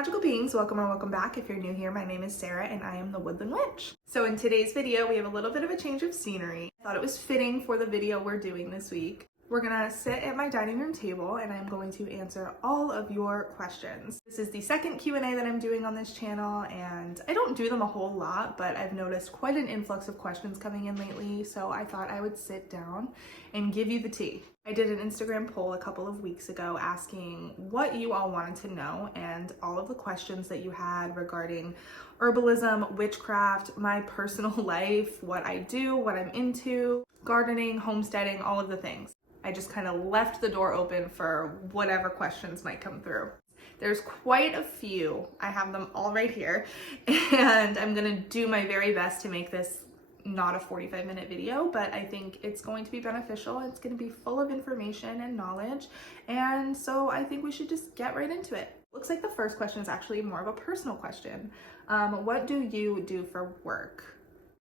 magical beings, welcome or welcome back. If you're new here, my name is Sarah and I am the Woodland Witch. So in today's video, we have a little bit of a change of scenery. I thought it was fitting for the video we're doing this week. We're gonna sit at my dining room table and I'm going to answer all of your questions. This is the second Q&A that I'm doing on this channel and I don't do them a whole lot, but I've noticed quite an influx of questions coming in lately, so I thought I would sit down and give you the tea. I did an Instagram poll a couple of weeks ago asking what you all wanted to know, and all of the questions that you had regarding herbalism, witchcraft, my personal life, what I do, what I'm into, gardening, homesteading, all of the things. I just kind of left the door open for whatever questions might come through. There's quite a few. I have them all right here, and I'm gonna do my very best to make this not a 45-minute video, but I think it's going to be beneficial. It's going to be full of information and knowledge, and so I think we should just get right into it. Looks like the first question is actually more of a personal question. What do you do for work?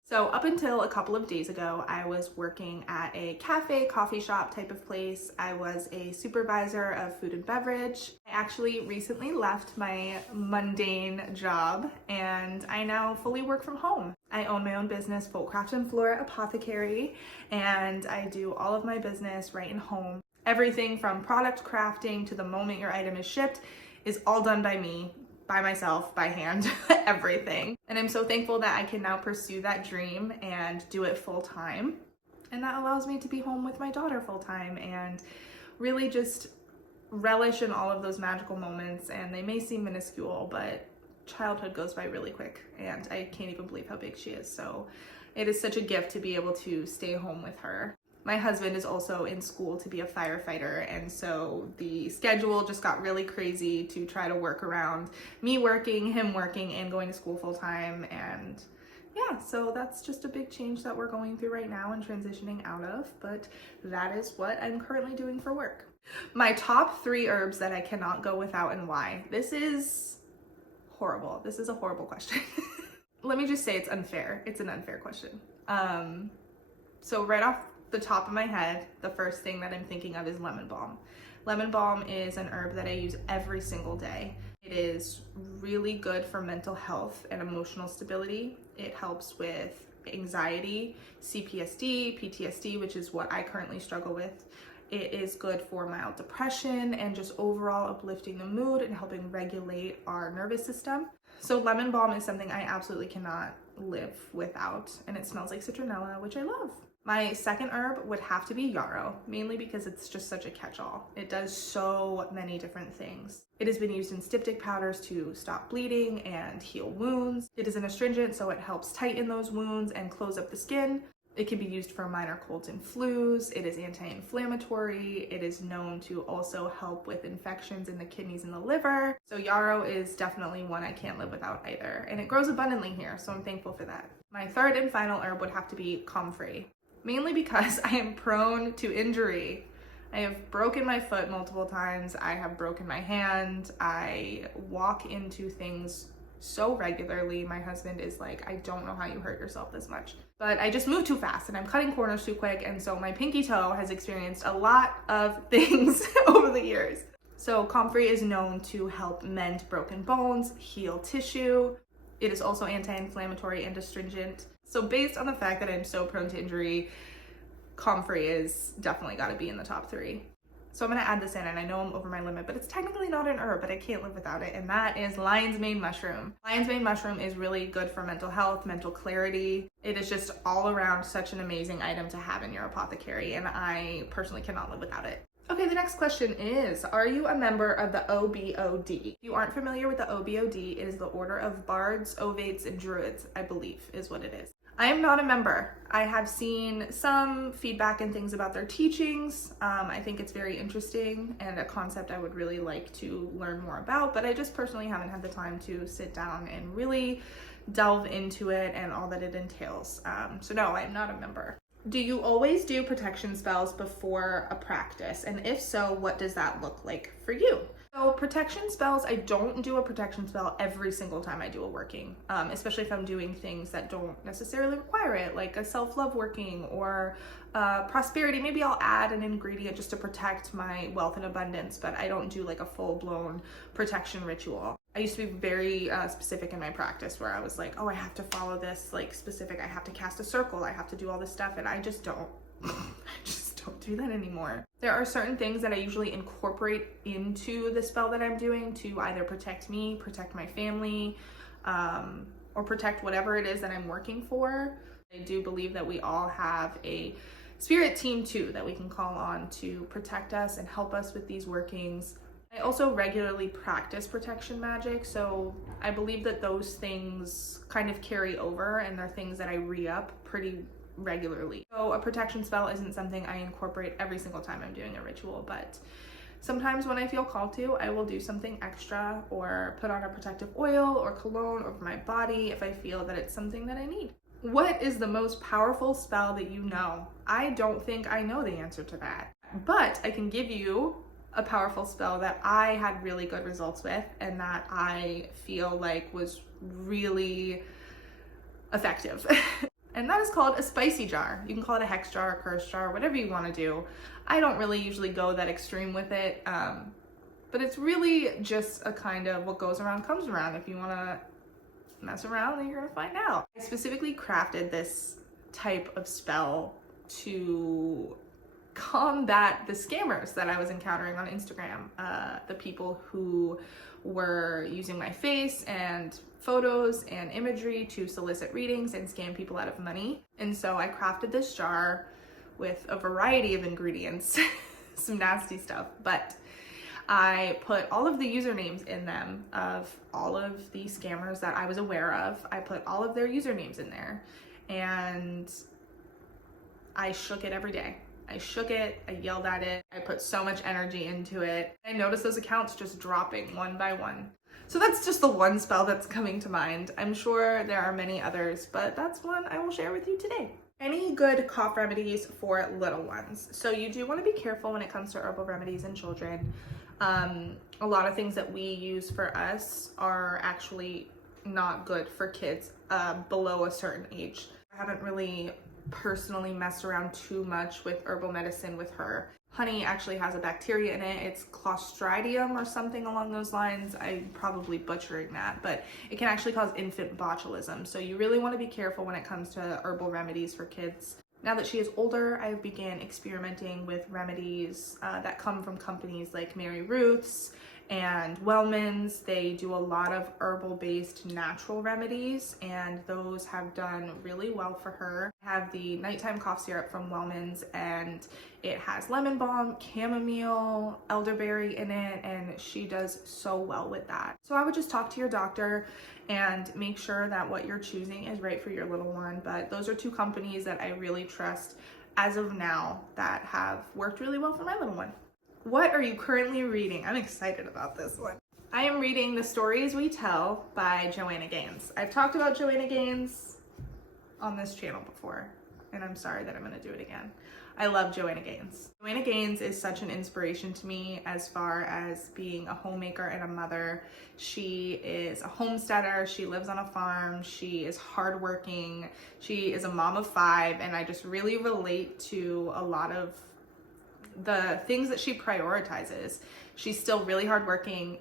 So up until a couple of days ago, I was working at a cafe, coffee shop type of place. I was a supervisor of food and beverage. I actually recently left my mundane job and I now fully work from home. I own my own business, Craft and Flora Apothecary, and I do all of my business right in home. Everything from product crafting to the moment your item is shipped is all done by me. By myself, by hand, everything. And I'm so thankful that I can now pursue that dream and do it full time. And that allows me to be home with my daughter full time and really just relish in all of those magical moments. And they may seem minuscule, but childhood goes by really quick and I can't even believe how big she is. So it is such a gift to be able to stay home with her. My husband is also in school to be a firefighter, and so the schedule just got really crazy to try to work around me working, him working, and going to school full time. And yeah, so that's just a big change that we're going through right now and transitioning out of, but that is what I'm currently doing for work. My top 3 herbs that I cannot go without and why. This is horrible. This is a horrible question. Let me just say it's unfair. It's an unfair question. So right off the top of my head, the first thing that I'm thinking of is lemon balm. Lemon balm is an herb that I use every single day. It is really good for mental health and emotional stability. It helps with anxiety, CPSD, PTSD, which is what I currently struggle with. It is good for mild depression and just overall uplifting the mood and helping regulate our nervous system. So lemon balm is something I absolutely cannot live without, and it smells like citronella, which I love. My second herb would have to be yarrow, mainly because it's just such a catch-all. It does so many different things. It has been used in styptic powders to stop bleeding and heal wounds. It is an astringent, so it helps tighten those wounds and close up the skin. It can be used for minor colds and flus. It is anti-inflammatory. It is known to also help with infections in the kidneys and the liver. So yarrow is definitely one I can't live without either. And it grows abundantly here, so I'm thankful for that. My third and final herb would have to be comfrey, mainly because I am prone to injury. I have broken my foot multiple times. I have broken my hand. I walk into things so regularly. My husband is like, I don't know how you hurt yourself this much. But I just move too fast and I'm cutting corners too quick, and so my pinky toe has experienced a lot of things over the years. So comfrey is known to help mend broken bones, heal tissue. It is also anti-inflammatory and astringent. So based on the fact that I'm so prone to injury, comfrey is definitely got to be in the top 3. So I'm going to add this in, and I know I'm over my limit, but it's technically not an herb, but I can't live without it, and that is lion's mane mushroom. Lion's mane mushroom is really good for mental health, mental clarity. It is just all around such an amazing item to have in your apothecary, and I personally cannot live without it. Okay, the next question is, are you a member of the OBOD? If you aren't familiar with the OBOD, it is the Order of Bards, Ovates, and Druids, I believe is what it is. I am not a member. I have seen some feedback and things about their teachings. I think it's very interesting and a concept I would really like to learn more about, but I just personally haven't had the time to sit down and really delve into it and all that it entails. So no, I'm not a member. Do you always do protection spells before a practice? And if so, what does that look like for you? So protection spells, I don't do a protection spell every single time I do a working, especially if I'm doing things that don't necessarily require it, like a self-love working or prosperity. Maybe I'll add an ingredient just to protect my wealth and abundance, but I don't do like a full-blown protection ritual. I used to be very specific in my practice where I was like, oh, I have to follow this like specific, I have to cast a circle, I have to do all this stuff, and I just don't. I just don't do that anymore. There are certain things that I usually incorporate into the spell that I'm doing to either protect me, protect my family, or protect whatever it is that I'm working for. I do believe that we all have a spirit team too that we can call on to protect us and help us with these workings. I also regularly practice protection magic, so I believe that those things kind of carry over and they're things that I re-up pretty regularly. So a protection spell isn't something I incorporate every single time I'm doing a ritual, but sometimes when I feel called to, I will do something extra or put on a protective oil or cologne over my body if I feel that it's something that I need. What is the most powerful spell that you know? I don't think I know the answer to that, but I can give you a powerful spell that I had really good results with and that I feel like was really effective. And that is called a spicy jar. You can call it a hex jar, a curse jar, whatever you want to do. I don't really usually go that extreme with it, but it's really just a kind of what goes around comes around. If you want to mess around, then you're going to find out. I specifically crafted this type of spell to combat the scammers that I was encountering on Instagram. The people who were using my face and photos and imagery to solicit readings and scam people out of money. And so I crafted this jar with a variety of ingredients, some nasty stuff, but I put all of the usernames in them of all of the scammers that I was aware of. I put all of their usernames in there and I shook it every day. I shook it, I yelled at it, I put so much energy into it. I noticed those accounts just dropping one by one. So that's just the one spell that's coming to mind. I'm sure there are many others, but that's one I will share with you today. Any good cough remedies for little ones. So you do want to be careful when it comes to herbal remedies in children. A lot of things that we use for us are actually not good for kids below a certain age. I haven't really personally messed around too much with herbal medicine with her. Honey actually has a bacteria in it. It's Clostridium or something along those lines. I'm probably butchering that, but it can actually cause infant botulism. So you really want to be careful when it comes to herbal remedies for kids. Now that she is older, I began experimenting with remedies that come from companies like Mary Ruth's and Wellman's. They do a lot of herbal-based natural remedies, and those have done really well for her. I have the nighttime cough syrup from Wellman's, and it has lemon balm, chamomile, elderberry in it, and she does so well with that. So I would just talk to your doctor and make sure that what you're choosing is right for your little one. But those are two companies that I really trust as of now that have worked really well for my little one. What are you currently reading? I'm excited about this one. I am reading The Stories We Tell by Joanna Gaines. I've talked about Joanna Gaines on this channel before, and I'm sorry that I'm going to do it again. I love Joanna Gaines. Joanna Gaines is such an inspiration to me as far as being a homemaker and a mother. She is a homesteader. She lives on a farm. She is hardworking. She is a mom of 5, and I just really relate to a lot of the things that she prioritizes. She's still really hardworking,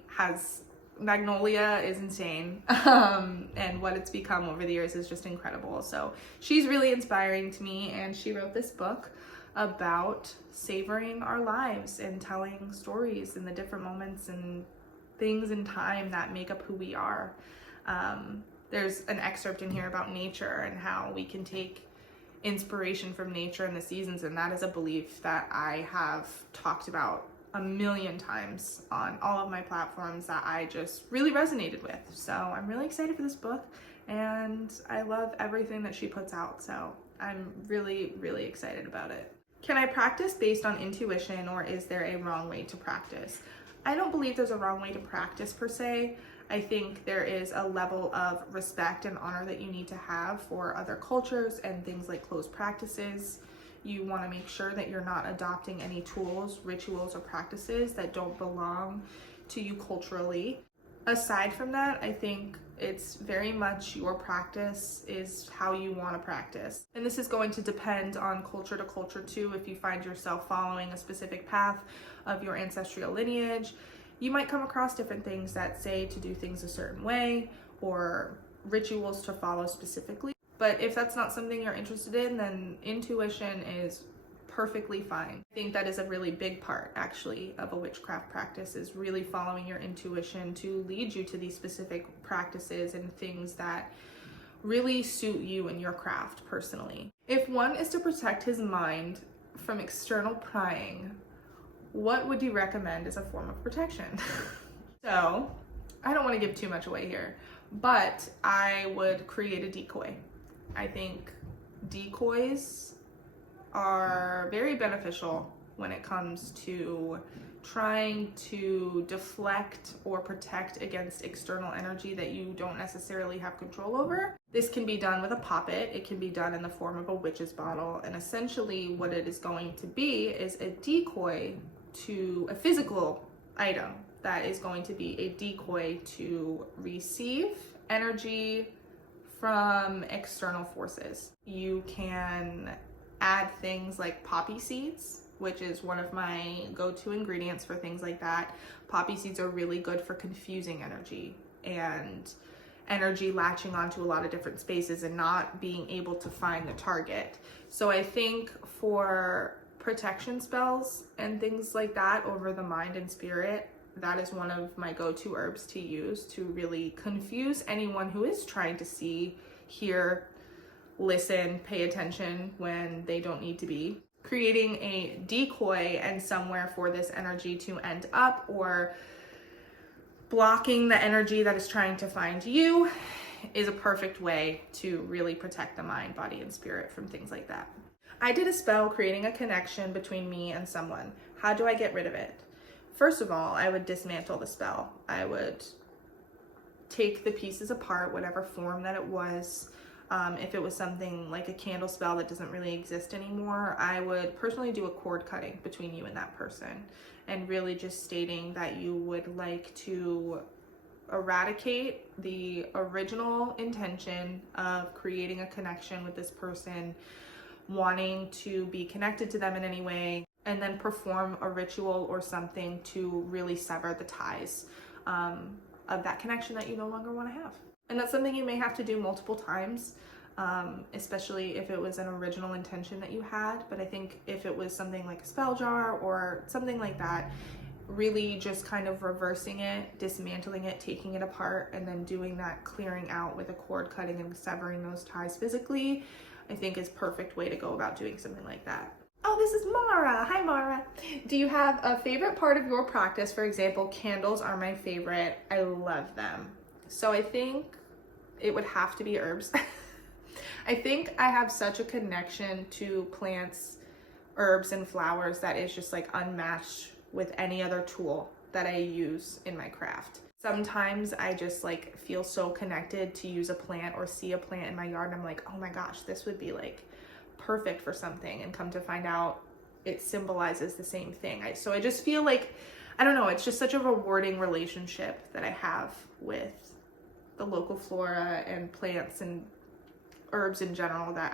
Magnolia is insane, and what it's become over the years is just incredible. So she's really inspiring to me, and she wrote this book about savoring our lives and telling stories in the different moments and things in time that make up who we are. There's an excerpt in here about nature and how we can take inspiration from nature and the seasons, and that is a belief that I have talked about a million times on all of my platforms that I just really resonated with. So I'm really excited for this book, and I love everything that she puts out, so I'm really, really excited about it. Can I practice based on intuition, or is there a wrong way to practice? I don't believe there's a wrong way to practice per se. I think there is a level of respect and honor that you need to have for other cultures and things like closed practices. You want to make sure that you're not adopting any tools, rituals, or practices that don't belong to you culturally. Aside from that, I think it's very much your practice is how you want to practice. And this is going to depend on culture to culture too. If you find yourself following a specific path of your ancestral lineage, you might come across different things that say to do things a certain way or rituals to follow specifically. But if that's not something you're interested in, then intuition is perfectly fine. I think that is a really big part, actually, of a witchcraft practice, is really following your intuition to lead you to these specific practices and things that really suit you and your craft personally. If one is to protect his mind from external prying, what would you recommend as a form of protection? So, I don't want to give too much away here, but I would create a decoy. I think decoys are very beneficial when it comes to trying to deflect or protect against external energy that you don't necessarily have control over. This can be done with a poppet. It can be done in the form of a witch's bottle. And essentially what it is going to be is a decoy to a physical item that is going to be a decoy to receive energy from external forces. You can add things like poppy seeds, which is one of my go-to ingredients for things like that. Poppy seeds are really good for confusing energy and energy latching onto a lot of different spaces and not being able to find the target. So I think for protection spells and things like that over the mind and spirit, that is one of my go-to herbs to use to really confuse anyone who is trying to see, hear, listen, pay attention when they don't need to be. Creating a decoy and somewhere for this energy to end up, or blocking the energy that is trying to find you, is a perfect way to really protect the mind, body, and spirit from things like that. I did a spell creating a connection between me and someone. How do I get rid of it? First of all, I would dismantle the spell. I would take the pieces apart, whatever form that it was. If it was something like a candle spell that doesn't really exist anymore, I would personally do a cord cutting between you and that person, and really just stating that you would like to eradicate the original intention of creating a connection with this person, wanting to be connected to them in any way, and then perform a ritual or something to really sever the ties of that connection that you no longer want to have. And that's something you may have to do multiple times, especially if it was an original intention that you had. But I think if it was something like a spell jar or something like that, really just kind of reversing it, dismantling it, taking it apart, and then doing that clearing out with a cord cutting and severing those ties physically, I think is perfect way to go about doing something like that. Oh, this is Mara. Hi, Mara. Do you have a favorite part of your practice? For example, candles are my favorite. I love them. So I think it would have to be herbs. I think I have such a connection to plants, herbs, and flowers that is just like unmatched with any other tool that I use in my craft. Sometimes I just like feel so connected to use a plant or see a plant in my yard and I'm like, oh my gosh, this would be like perfect for something, and come to find out it symbolizes the same thing. So I just feel like, I don't know, it's just such a rewarding relationship that I have with the local flora and plants and herbs in general that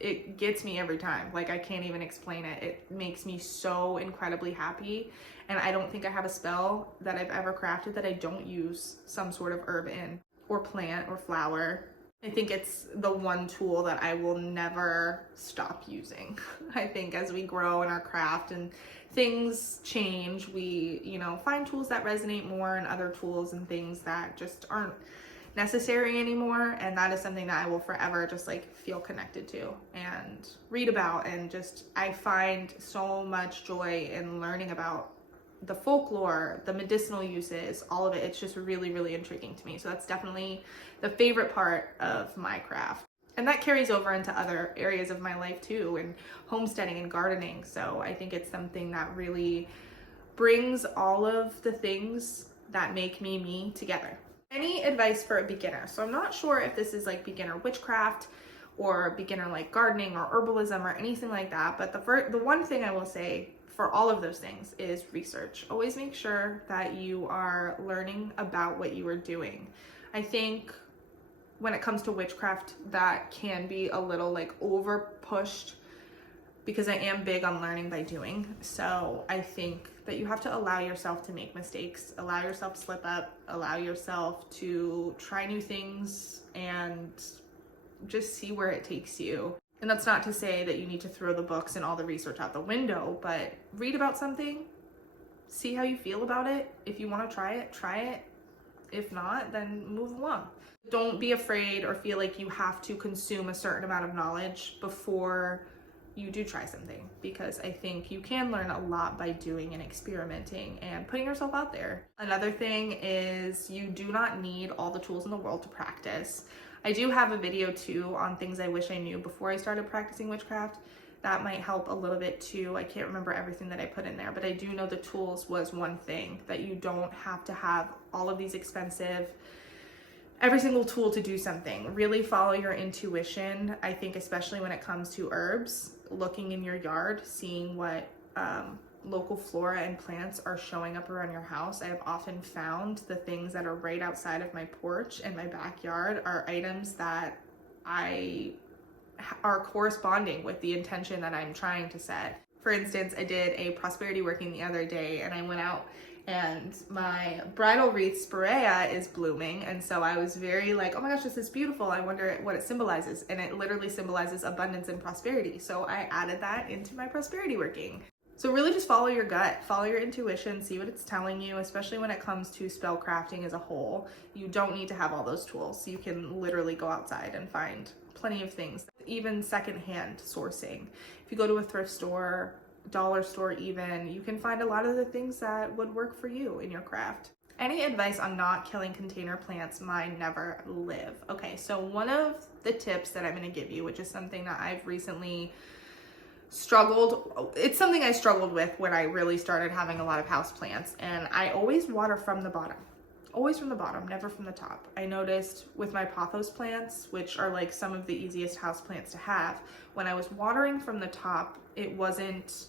it gets me every time. Like, I can't even explain it. It makes me so incredibly happy. And I don't think I have a spell that I've ever crafted that I don't use some sort of herb in, or plant or flower. I think it's the one tool that I will never stop using. I think as we grow in our craft and things change, we, find tools that resonate more and other tools and things that just aren't necessary anymore. And that is something that I will forever just like feel connected to and read about. And just, I find so much joy in learning about the folklore, the medicinal uses, all of it. It's just really, really intriguing to me. So that's definitely the favorite part of my craft. And that carries over into other areas of my life too, and homesteading and gardening. So I think it's something that really brings all of the things that make me together. Any advice for a beginner? So I'm not sure if this is like beginner witchcraft or beginner like gardening or herbalism or anything like that. But the one thing I will say for all of those things is research. Always make sure that you are learning about what you are doing. I think when it comes to witchcraft, that can be a little like over pushed because I am big on learning by doing. So I think that you have to allow yourself to make mistakes, allow yourself to slip up, allow yourself to try new things and just see where it takes you. And that's not to say that you need to throw the books and all the research out the window, but read about something, see how you feel about it. If you want to try it, try it. If not, then move along. Don't be afraid or feel like you have to consume a certain amount of knowledge before you do try something, because I think you can learn a lot by doing and experimenting and putting yourself out there. Another thing is you do not need all the tools in the world to practice. I do have a video too on things I wish I knew before I started practicing witchcraft. That might help a little bit too. I can't remember everything that I put in there, but I do know the tools was one thing, that you don't have to have all of these expensive, every single tool to do something. Really follow your intuition. I think especially when it comes to herbs, looking in your yard, seeing what local flora and plants are showing up around your house. I have often found the things that are right outside of my porch and my backyard are items that are corresponding with the intention that I'm trying to set. For instance, I did a prosperity working the other day and I went out and my bridal wreath spirea is blooming, and so I was very like, oh my gosh, this is beautiful, I wonder what it symbolizes, and it literally symbolizes abundance and prosperity. So I added that into my prosperity working. So really just follow your gut, follow your intuition, see what it's telling you, especially when it comes to spell crafting as a whole. You don't need to have all those tools. You can literally go outside and find plenty of things, even secondhand sourcing. If you go to a thrift store, dollar store even, you can find a lot of the things that would work for you in your craft. Any advice on not killing container plants? Mine never live. Okay, so one of the tips that I'm going to give you, which is something that I've recently it's something I struggled with when I really started having a lot of house plants, and I always water from the bottom. Always from the bottom, never from the top. I noticed with my pothos plants, which are like some of the easiest house plants to have, when I was watering from the top, it wasn't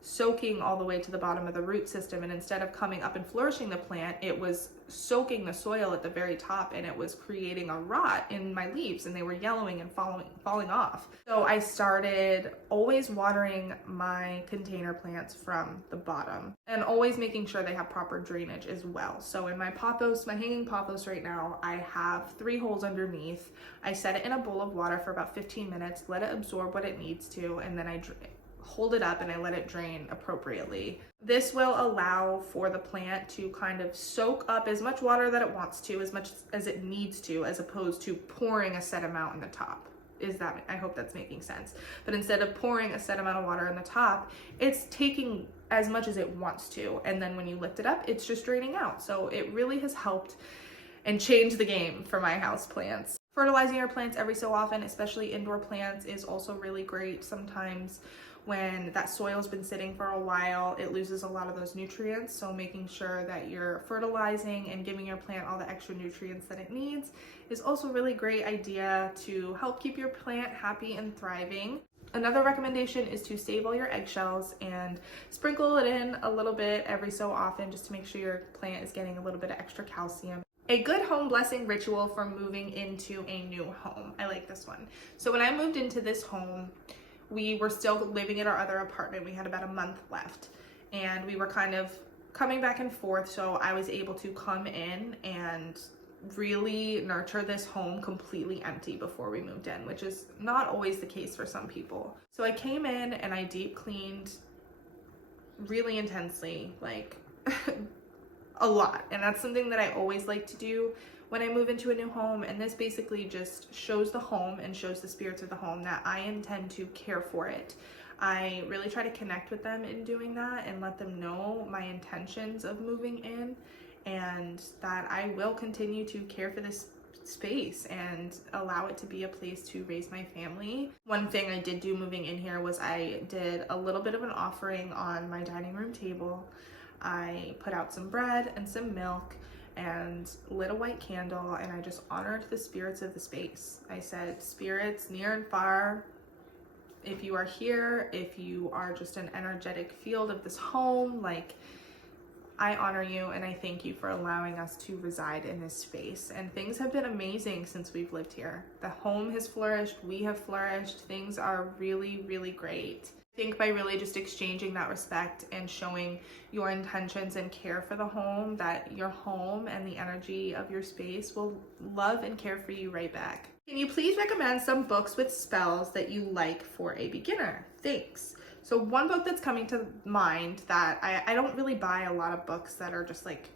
soaking all the way to the bottom of the root system, and instead of coming up and flourishing the plant, it was soaking the soil at the very top, and it was creating a rot in my leaves, and they were yellowing and falling off. So I started always watering my container plants from the bottom and always making sure they have proper drainage as well. So in my pothos, my hanging pothos right now, I have 3 holes underneath. I set it in a bowl of water for about 15 minutes, let it absorb what it needs to, and then I hold it up and I let it drain appropriately. This will allow for the plant to kind of soak up as much water that it wants to, as much as it needs to, as opposed to pouring a set amount in the top. I hope that's making sense. But instead of pouring a set amount of water in the top, it's taking as much as it wants to. And then when you lift it up, it's just draining out. So it really has helped and changed the game for my house plants. Fertilizing your plants every so often, especially indoor plants, is also really great. Sometimes when that soil's been sitting for a while, it loses a lot of those nutrients. So making sure that you're fertilizing and giving your plant all the extra nutrients that it needs is also a really great idea to help keep your plant happy and thriving. Another recommendation is to save all your eggshells and sprinkle it in a little bit every so often, just to make sure your plant is getting a little bit of extra calcium. A good home blessing ritual for moving into a new home. I like this one. So when I moved into this home, we were still living in our other apartment. We had about a month left, and we were kind of coming back and forth. So I was able to come in and really nurture this home completely empty before we moved in, which is not always the case for some people. So I came in and I deep cleaned really intensely, like a lot. And that's something that I always like to do when I move into a new home. And this basically just shows the home and shows the spirits of the home that I intend to care for it. I really try to connect with them in doing that and let them know my intentions of moving in, and that I will continue to care for this space and allow it to be a place to raise my family. One thing I did do moving in here was I did a little bit of an offering on my dining room table. I put out some bread and some milk and lit a white candle, and I just honored the spirits of the space. I said, spirits near and far, if you are here, if you are just an energetic field of this home, like, I honor you and I thank you for allowing us to reside in this space. And things have been amazing since we've lived here. The home has flourished, we have flourished, things are really, really great. I think by really just exchanging that respect and showing your intentions and care for the home, that your home and the energy of your space will love and care for you right back. Can you please recommend some books with spells that you like for a beginner? Thanks. So one book that's coming to mind that I don't really buy a lot of books that are just like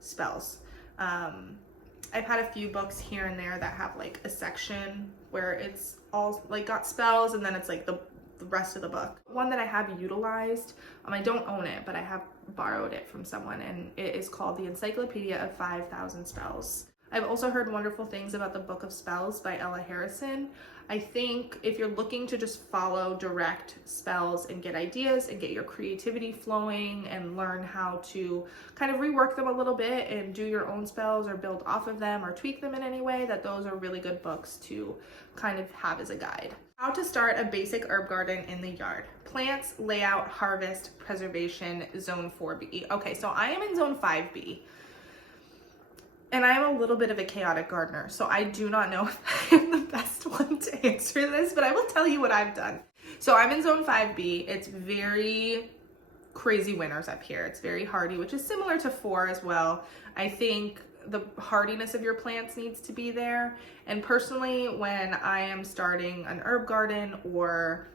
spells. I've had a few books here and there that have like a section where it's all like got spells and then it's like the rest of the book. One that I have utilized, I don't own it, but I have borrowed it from someone, and it is called The Encyclopedia of 5,000 Spells. I've also heard wonderful things about the Book of Spells by Ella Harrison. I think if you're looking to just follow direct spells and get ideas and get your creativity flowing and learn how to kind of rework them a little bit and do your own spells or build off of them or tweak them in any way, that those are really good books to kind of have as a guide. How to start a basic herb garden in the yard. Plants, layout, harvest, preservation, zone 4B. Okay, so I am in zone 5B. And I am a little bit of a chaotic gardener, so I do not know if I'm the best one to answer this, but I will tell you what I've done. So I'm in zone 5B. It's very crazy winters up here. It's very hardy, which is similar to 4 as well. I think the hardiness of your plants needs to be there. And personally, when I am starting an herb garden or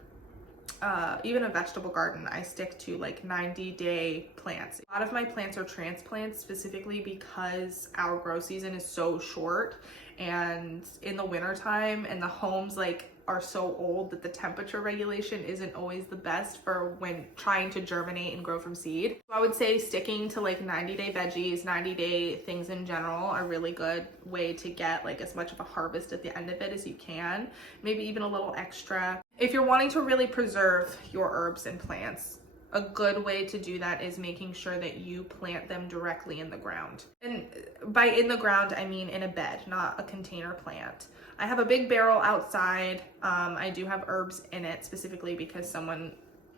even a vegetable garden, I stick to like 90-day plants. A lot of my plants are transplants specifically because our grow season is so short, and in the winter time and the homes like are so old that the temperature regulation isn't always the best for when trying to germinate and grow from seed. So I would say sticking to like 90-day veggies, 90-day things in general are a really good way to get like as much of a harvest at the end of it as you can, maybe even a little extra. If you're wanting to really preserve your herbs and plants, a good way to do that is making sure that you plant them directly in the ground. And by in the ground, I mean in a bed, not a container plant. I have a big barrel outside. I do have herbs in it specifically because someone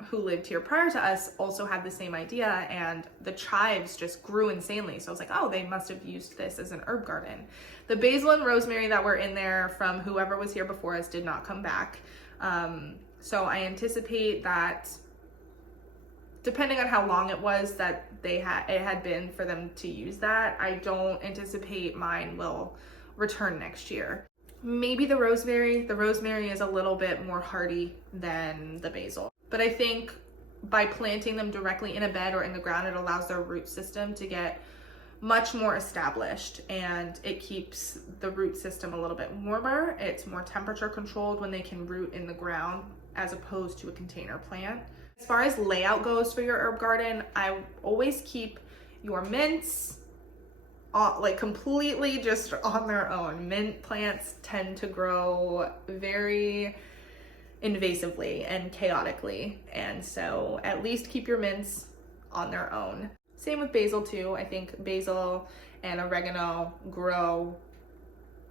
who lived here prior to us also had the same idea, and the chives just grew insanely. So I was like, oh, they must have used this as an herb garden. The basil and rosemary that were in there from whoever was here before us did not come back. So I anticipate that depending on how long it was that it had been for them to use that, I don't anticipate mine will return next year. Maybe the rosemary. The rosemary is a little bit more hardy than the basil. But I think by planting them directly in a bed or in the ground, it allows their root system to get much more established, and it keeps the root system a little bit warmer. It's more temperature controlled when they can root in the ground as opposed to a container plant. As far as layout goes for your herb garden, I always keep your mints like completely just on their own. Mint plants tend to grow very invasively and chaotically, and so at least keep your mints on their own. Same with basil too. I think basil and oregano grow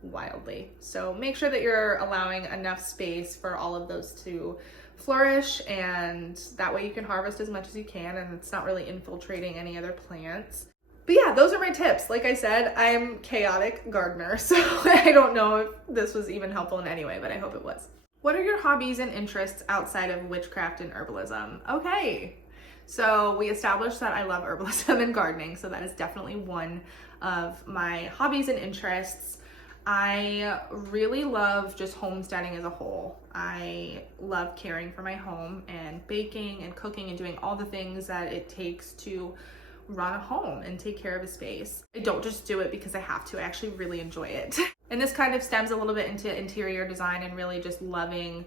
wildly, so make sure that you're allowing enough space for all of those to flourish, and that way you can harvest as much as you can and it's not really infiltrating any other plants. But yeah, those are my tips. Like I said, I'm a chaotic gardener, so I don't know if this was even helpful in any way, but I hope it was. What are your hobbies and interests outside of witchcraft and herbalism? Okay, so we established that I love herbalism and gardening, so that is definitely one of my hobbies and interests. I really love just homesteading as a whole. I love caring for my home and baking and cooking and doing all the things that it takes to run a home and take care of a space. I don't just do it because I have to. I actually really enjoy it. And this kind of stems a little bit into interior design and really just loving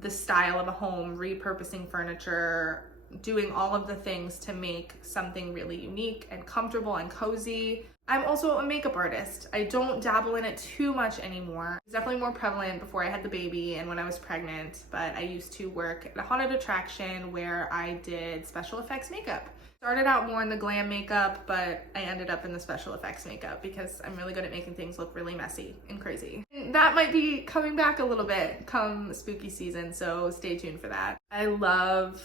the style of a home, repurposing furniture, doing all of the things to make something really unique and comfortable and cozy. I'm also a makeup artist. I don't dabble in it too much anymore. It's definitely more prevalent before I had the baby and when I was pregnant, but I used to work at a haunted attraction where I did special effects makeup. Started out more in the glam makeup, but I ended up in the special effects makeup because I'm really good at making things look really messy and crazy. That might be coming back a little bit come spooky season, so stay tuned for that. I love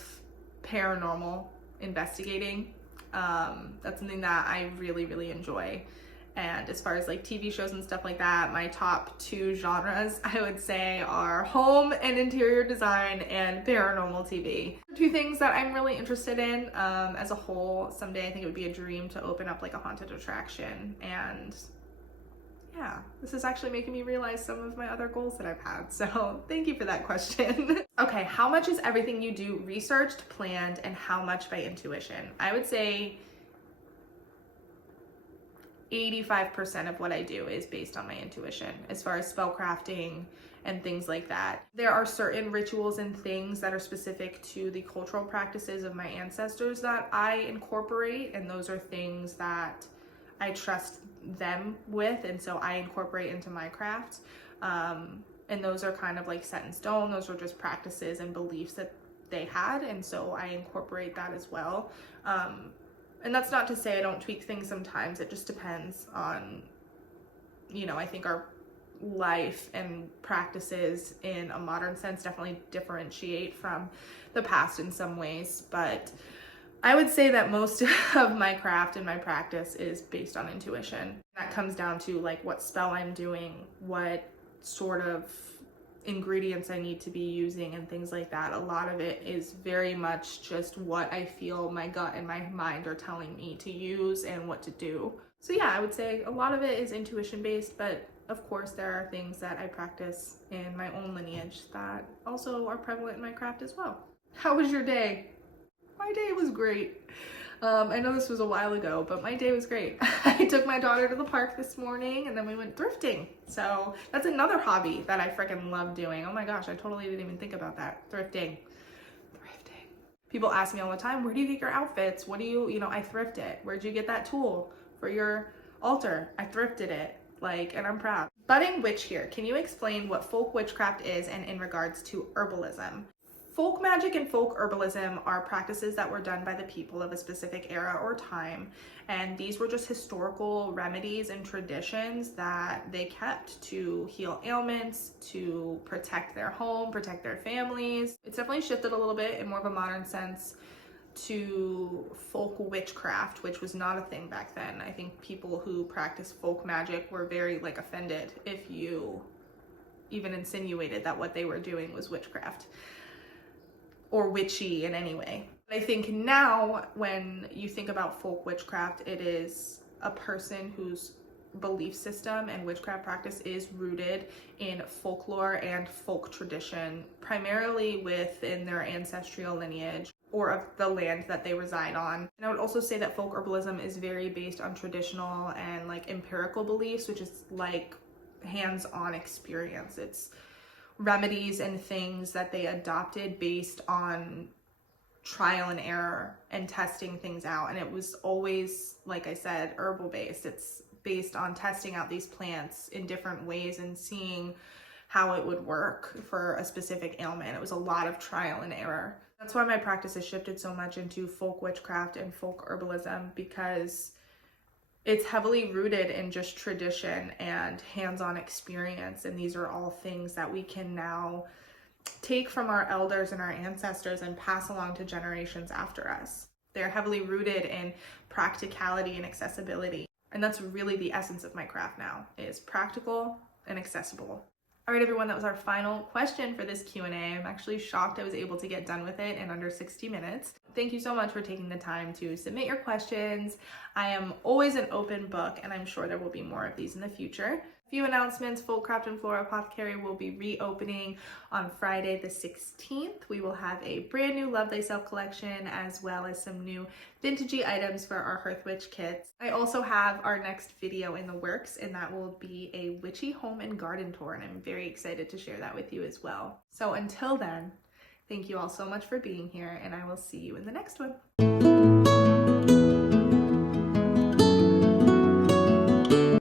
paranormal investigating. That's something that I really, really enjoy. And as far as like TV shows and stuff like that, my top 2 genres I would say are home and interior design and paranormal TV. 2 things that I'm really interested in as a whole. Someday I think it would be a dream to open up like a haunted attraction, and yeah, this is actually making me realize some of my other goals that I've had. So thank you for that question. Okay, how much is everything you do researched, planned, and how much by intuition? I would say 85% of what I do is based on my intuition as far as spell crafting and things like that. There are certain rituals and things that are specific to the cultural practices of my ancestors that I incorporate, and those are things that I trust them with, and so I incorporate into my craft. And those are kind of like set in stone. Those are just practices and beliefs that they had, and so I incorporate that as well. And that's not to say I don't tweak things sometimes. It just depends on, you know, I think our life and practices in a modern sense definitely differentiate from the past in some ways. But I would say that most of my craft and my practice is based on intuition. That comes down to like what spell I'm doing, what sort of ingredients I need to be using and things like that. A lot of it is very much just what I feel my gut and my mind are telling me to use and what to do. So yeah, I would say a lot of it is intuition based, but of course there are things that I practice in my own lineage that also are prevalent in my craft as well. How was your day? My day was great. I know this was a while ago, but my day was great. I took my daughter to the park this morning and then we went thrifting. So that's another hobby that I freaking love doing. Oh my gosh, I totally didn't even think about that. Thrifting. People ask me all the time, where do you get your outfits? What do you I thrift it. Where'd you get that tool for your altar? I thrifted it, and I'm proud. Budding witch here. Can you explain what folk witchcraft is and in regards to herbalism? Folk magic and folk herbalism are practices that were done by the people of a specific era or time, and these were just historical remedies and traditions that they kept to heal ailments, to protect their home, protect their families. It's definitely shifted a little bit in more of a modern sense to folk witchcraft, which was not a thing back then. I think people who practiced folk magic were very offended if you even insinuated that what they were doing was witchcraft or witchy in any way. I think now when you think about folk witchcraft, it is a person whose belief system and witchcraft practice is rooted in folklore and folk tradition, primarily within their ancestral lineage or of the land that they reside on. And I would also say that folk herbalism is very based on traditional and empirical beliefs, which is hands-on experience. It's remedies and things that they adopted based on trial and error and testing things out. And it was always, like I said, herbal based. It's based on testing out these plants in different ways and seeing how it would work for a specific ailment. It was a lot of trial and error. That's why my practice has shifted so much into folk witchcraft and folk herbalism, because it's heavily rooted in just tradition and hands-on experience. And these are all things that we can now take from our elders and our ancestors and pass along to generations after us. They're heavily rooted in practicality and accessibility. And that's really the essence of my craft now, is practical and accessible. All right, everyone, that was our final question for this Q&A. I'm actually shocked I was able to get done with it in under 60 minutes. Thank you so much for taking the time to submit your questions. I am always an open book, and I'm sure there will be more of these in the future. A few announcements. Folkcraft and Flora Apothecary will be reopening on Friday the 16th. We will have a brand new Love Thyself collection, as well as some new vintagey items for our Hearth Witch kits. I also have our next video in the works, and that will be a witchy home and garden tour, and I'm very excited to share that with you as well. So until then, thank you all so much for being here, and I will see you in the next one.